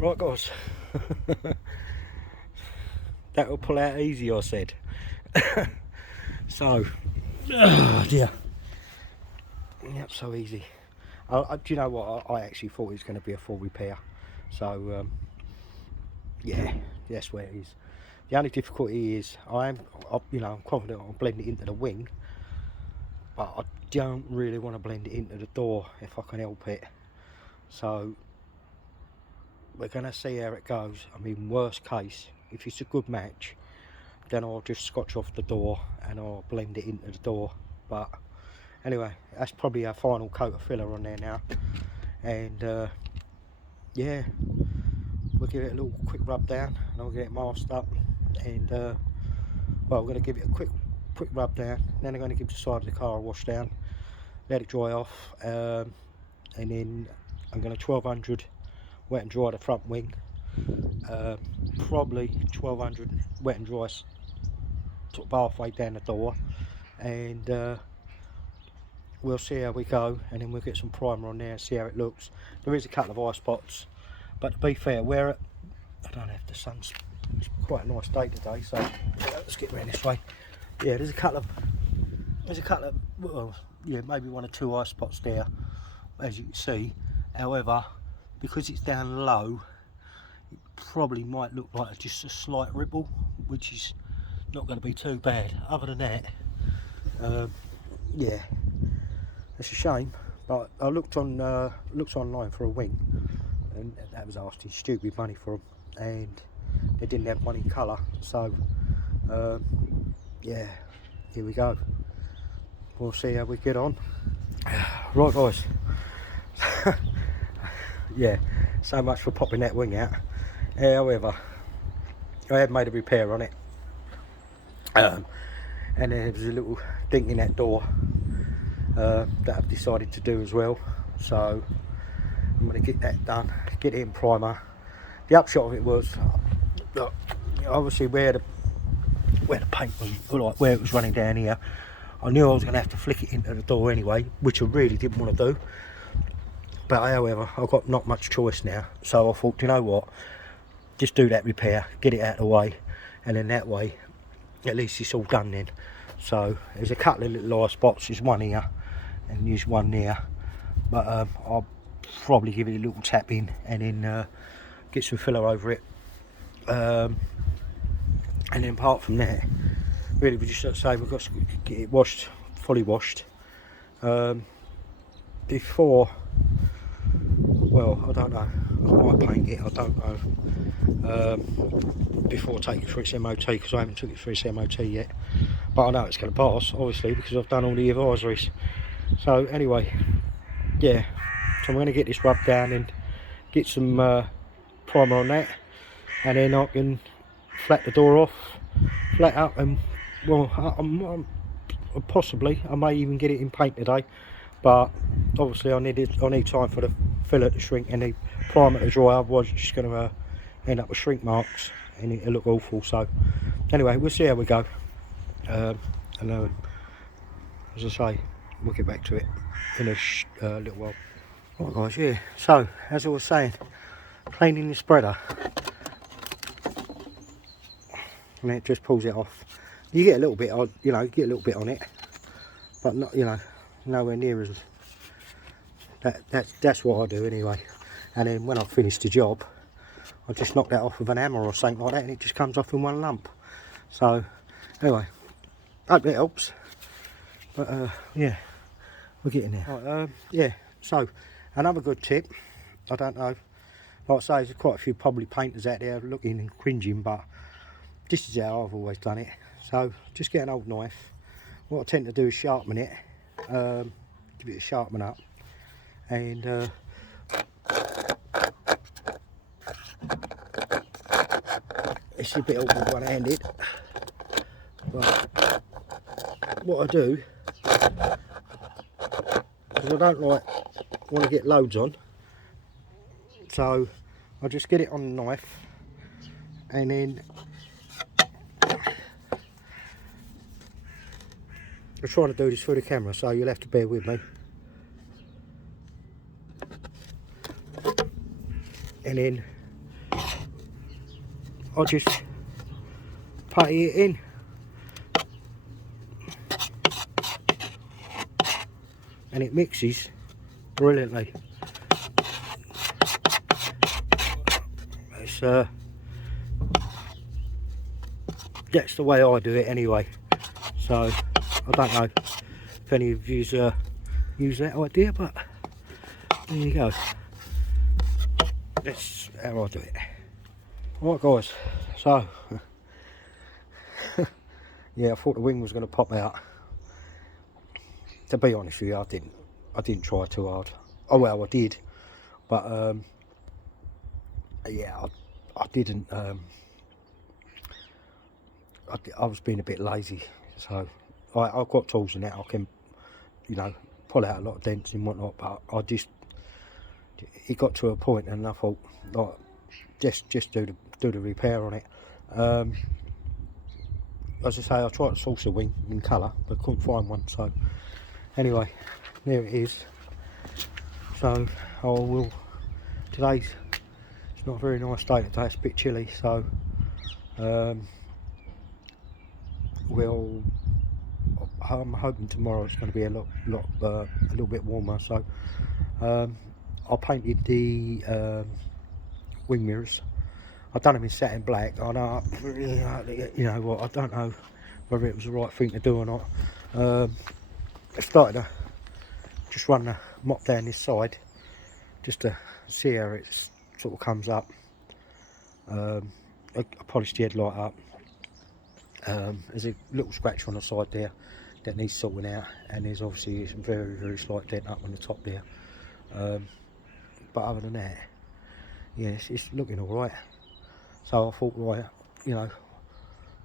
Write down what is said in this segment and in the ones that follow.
Right guys, that will pull out easy, I said. So, oh dear. Yep, so easy. Do you know what? I actually thought it was going to be a full repair. So, yeah, that's where it is. The only difficulty is I'm confident I'll blend it into the wing, but I don't really want to blend it into the door if I can help it. So we're going to see how it goes. I mean, worst case, if it's a good match, then I'll just scotch off the door and I'll blend it into the door. But anyway, that's probably our final coat of filler on there now. And yeah, we'll give it a little quick rub down and I'll get it masked up. And well, we're going to give it a quick rub down. Then I'm going to give the side of the car a wash down, let it dry off, and then I'm going to 1200 wet and dry the front wing, probably 1200 wet and dry sort of halfway down the door, and we'll see how we go, and then we'll get some primer on there and see how it looks. There is a couple of eye spots, but to be fair, where I don't have the sun's, it's quite a nice day today, so let's get around this way. Yeah, there's a couple of well, yeah, maybe one or two eye spots there, as you can see. However, because it's down low, it probably might look like just a slight ripple, which is not going to be too bad. Other than that, yeah, it's a shame. But I looked online for a wing, and that was asking stupid money for them, and they didn't have one in colour. So yeah, here we go. We'll see how we get on. Right guys. Yeah, so much for popping that wing out. However, I have made a repair on it, and there was a little dink in that door that I've decided to do as well. So I'm going to get that done, get it in primer. The upshot of it was, obviously where the paint was, like where it was running down here, I knew I was going to have to flick it into the door anyway, which I really didn't want to do. But however, I've got not much choice now, so I thought, you know what, just do that repair, get it out of the way, and then that way, at least it's all done then. So there's a couple of little eye spots, there's one here, and there's one there, but I'll probably give it a little tap in, and then get some filler over it. And then apart from that, really we just say we've got to get it washed, fully washed, before, well, I don't know, I might paint it, I don't know, before taking it for its MOT, because I haven't took it for its MOT yet, but I know it's going to pass, obviously, because I've done all the advisories. So anyway, yeah, so I'm going to get this rubbed down and get some primer on that, and then I can flat the door off, flat up, and well, possibly I may even get it in paint today, but obviously I need time for the filler to shrink and the primer to dry, otherwise it's just going to end up with shrink marks and it'll look awful. So anyway, we'll see how we go, and as I say, we'll get back to it in a little while. Right guys, yeah, so as I was saying, cleaning the spreader, and it just pulls it off. You get a little bit on, you know, get a little bit on it, but not, you know, nowhere near as that's what I do anyway. And then when I've finished the job, I just knock that off with an hammer or something like that, and it just comes off in one lump. So anyway, hope it helps. But yeah, we're getting there. Right, yeah, so another good tip, I don't know, like I say, there's quite a few probably painters out there looking and cringing, but this is how I've always done it. So just get an old knife. What I tend to do is sharpen it, give it a sharpen up, and it's a bit awkward one-handed, but what I do, because I don't want to get loads on, so I just get it on the knife, and then I'm trying to do this through the camera, so you'll have to bear with me. And then I just putty it in. And it mixes brilliantly. It's that's the way I do it anyway. So I don't know if any of you use that idea, but there you go. That's how I do it. Right guys, so yeah, I thought the wing was going to pop out. To be honest with you, I didn't try too hard. Oh well, I did, but yeah, I didn't. I was being a bit lazy, so I've got tools and that I can, you know, pull out a lot of dents and whatnot. But it got to a point, and I thought, like, just do the repair on it. As I say, I tried to source a wing in colour, but couldn't find one. So anyway, there it is. So I will. Today's it's not a very nice day today. It's a bit chilly, so I'm hoping tomorrow it's going to be a little bit warmer. So I painted the wing mirrors. I've done them in satin black. I know, you know what, I don't know whether it was the right thing to do or not. I started to just run the mop down this side just to see how it sort of comes up. I polished the headlight up. There's a little scratch on the side there that needs sorting out, and there's obviously some very slight dent up on the top there. But other than that, yeah, it's looking all right. So I thought, right, you know,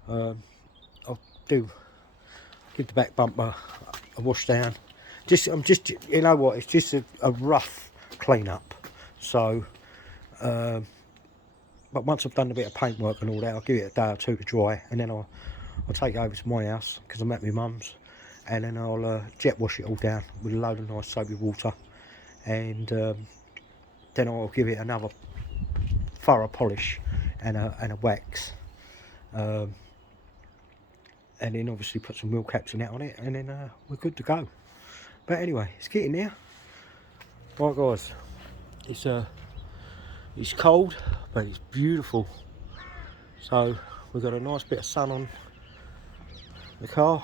I'll give the back bumper a wash down. I'm just, you know what, it's just a rough clean up. So, but once I've done a bit of paintwork and all that, I'll give it a day or two to dry, and then I'll take it over to my house because I'm at my mum's, and then I'll jet wash it all down with a load of nice soapy water, and then I'll give it another thorough polish and a wax, and then obviously put some wheel caps and that on it, and then we're good to go. But anyway, it's getting there. Right guys, it's cold, but it's beautiful. So we've got a nice bit of sun on the car,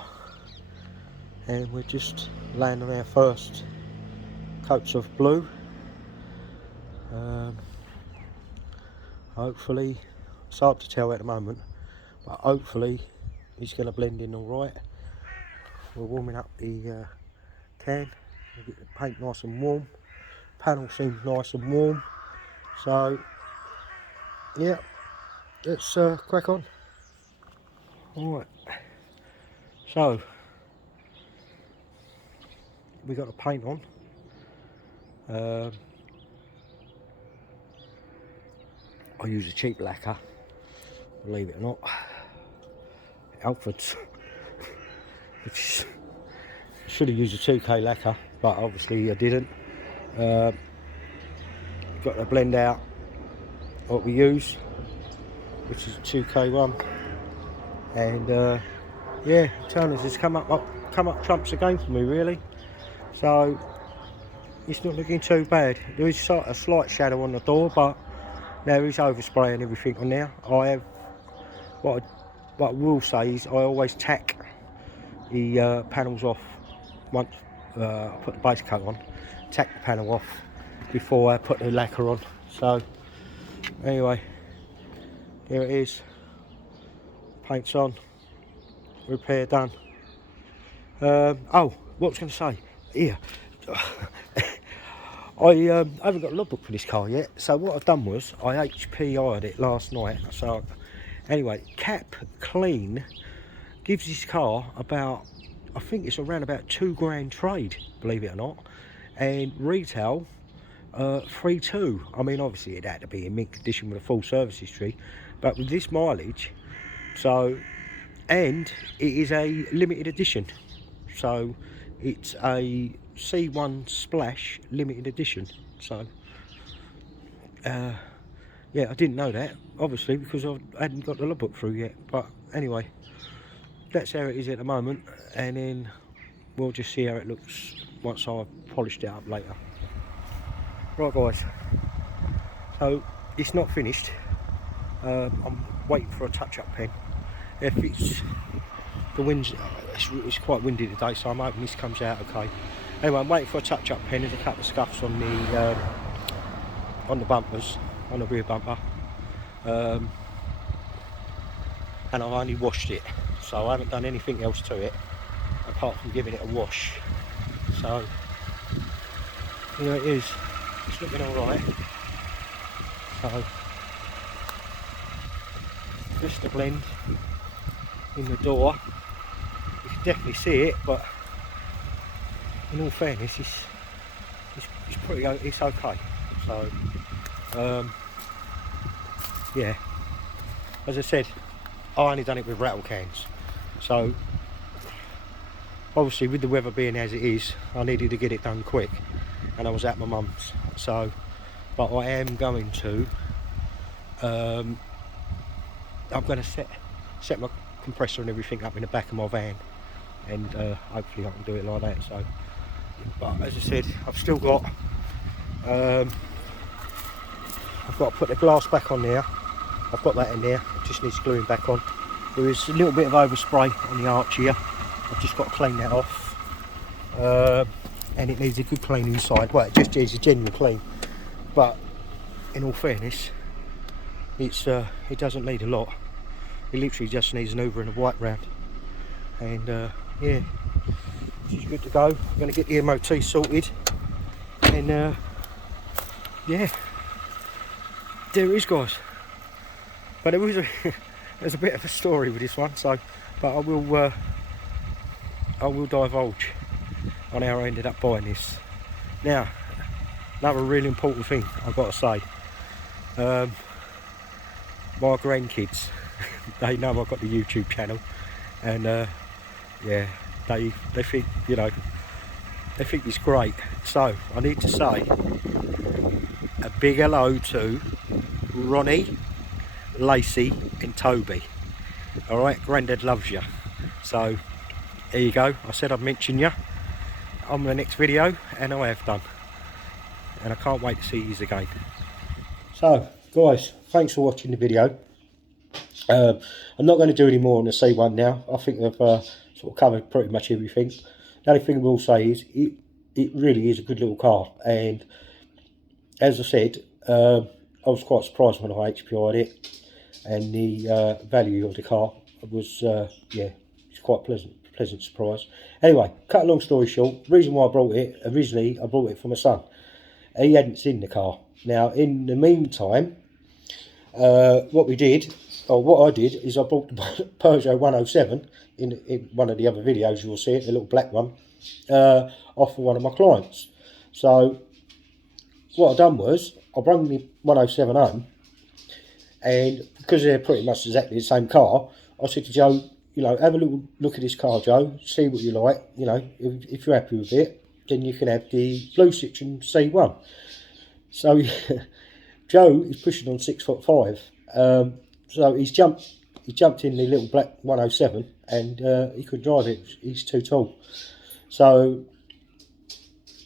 and we're just laying on our first coats of blue. Hopefully, it's hard to tell at the moment, but hopefully it's going to blend in all right. We're warming up the can, we get the paint nice and warm. Panel seems nice and warm, so yeah, let's crack on. Alright, so we got the paint on. I use a cheap lacquer, believe it or not, Alfred's, which should have used a 2K lacquer, but obviously I didn't. Got to blend out what we use, which is a 2K one, and yeah, Turner's has come up trumps again for me really. So it's not looking too bad. There is a slight shadow on the door, but there is overspray and everything on there. I have what I will say is I always tack the panels off once I put the base coat on. Tack the panel off before I put the lacquer on. So anyway, here it is. Paint's on. Repair done. Oh, what was I going to say? Here. I haven't got a logbook for this car yet, so what I've done was I HPI'd it last night. So anyway, cap clean gives this car about, I think it's around about £2 trade, believe it or not, and retail 3.2. I mean, obviously it had to be in mint condition with a full service history, but with this mileage, so, and it is a limited edition, so it's a C1 Splash limited edition. So Yeah, I didn't know that, obviously, because I hadn't got the logbook through yet. But anyway, that's how it is at the moment, and then we'll just see how it looks once I've polished it up later. Right guys, so it's not finished. I'm waiting for a touch-up pen. If it's the wind's, it's quite windy today, so I'm hoping this comes out okay. Anyway, I'm waiting for a touch-up pen. There's a couple of scuffs on the bumpers, on the rear bumper, and I've only washed it, so I haven't done anything else to it apart from giving it a wash. So here it is. It's looking all right. So just the blend in the door. You can definitely see it, but in all fairness, it's pretty. It's okay. So yeah, as I said, I only done it with rattle cans. So obviously, with the weather being as it is, I needed to get it done quick, and I was at my mum's. So, but I am going to. I'm going to set my compressor and everything up in the back of my van, and hopefully I can do it like that. So, but as I said, I've still got I've got to put the glass back on there. I've got that in there. It just needs gluing back on. There is a little bit of overspray on the arch here. I've just got to clean that off, and it needs a good clean inside. Well, it just needs a genuine clean, but in all fairness, it doesn't need a lot. It literally just needs an over and a white round, and yeah, she's good to go. I'm going to get the MOT sorted, and yeah, there it is, guys. But there was there's a bit of a story with this one, so but I will divulge on how I ended up buying this. Now, another really important thing I've got to say. My grandkids, they know I've got the YouTube channel, and yeah, they think, you know, they think it's great. So I need to say a big hello to Ronnie, Lacey and Toby. Alright, Grandad loves you. So there you go. I said I'd mention you on the next video, and I have done, and I can't wait to see you again. So guys, thanks for watching the video. I'm not going to do any more on the C1 now. I think I've sort of covered pretty much everything. The only thing I will say is it really is a good little car, and as I said, I was quite surprised when I HPI'd it, and the value of the car was yeah, it's quite a pleasant surprise. Anyway, cut a long story short, reason why I brought it, originally I brought it for my son. He hadn't seen the car. Now in the meantime, what we did, or what I did, is I bought the Peugeot 107 in one of the other videos. You'll see it, the little black one, off for one of my clients. So what I done was I brought the 107 home, and because they're pretty much exactly the same car, I said to Joe, you know, have a little look at this car, Joe, see what you like. You know, if you're happy with it, then you can have the blue Citroen C1. So Joe is pushing on 6'5", so he's jumped in the little black 107, and he couldn't drive it. He's too tall. So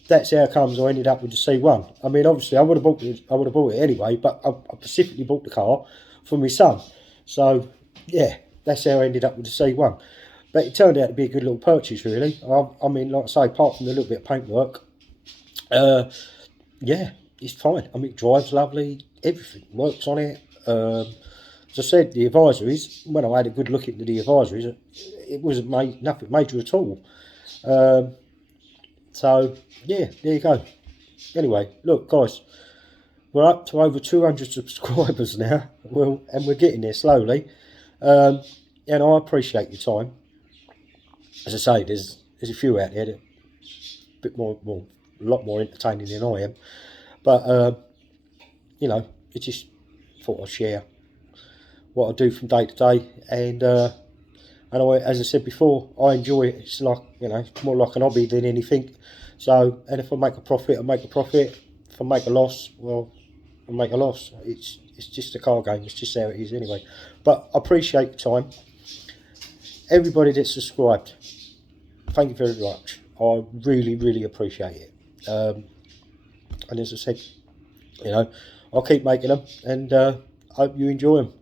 that's how it comes. I ended up with the C1. I mean, obviously, I would have bought it anyway, but I specifically bought the car for my son. So yeah, that's how I ended up with the C1. But it turned out to be a good little purchase, really. I mean, like I say, apart from the little bit of paintwork, yeah, it's fine. I mean, it drives lovely. Everything works on it. As I said, the advisories, when I had a good look into the advisories, it wasn't nothing major at all. So yeah, there you go. Anyway, look guys, we're up to over 200 subscribers now. And we're getting there slowly. And I appreciate your time. As I say, there's a few out there that are a bit more, well, a lot more entertaining than I am. But you know, it just thought I'd share what I do from day to day, and as I said before, I enjoy it. It's like, you know, it's more like an hobby than anything. So, and if I make a profit, I make a profit. If I make a loss, well, I make a loss. It's It's just a car game. It's just how it is anyway. But I appreciate your time. Everybody that's subscribed, thank you very much. I really, really appreciate it. And as I said, you know, I'll keep making them, and I hope you enjoy them.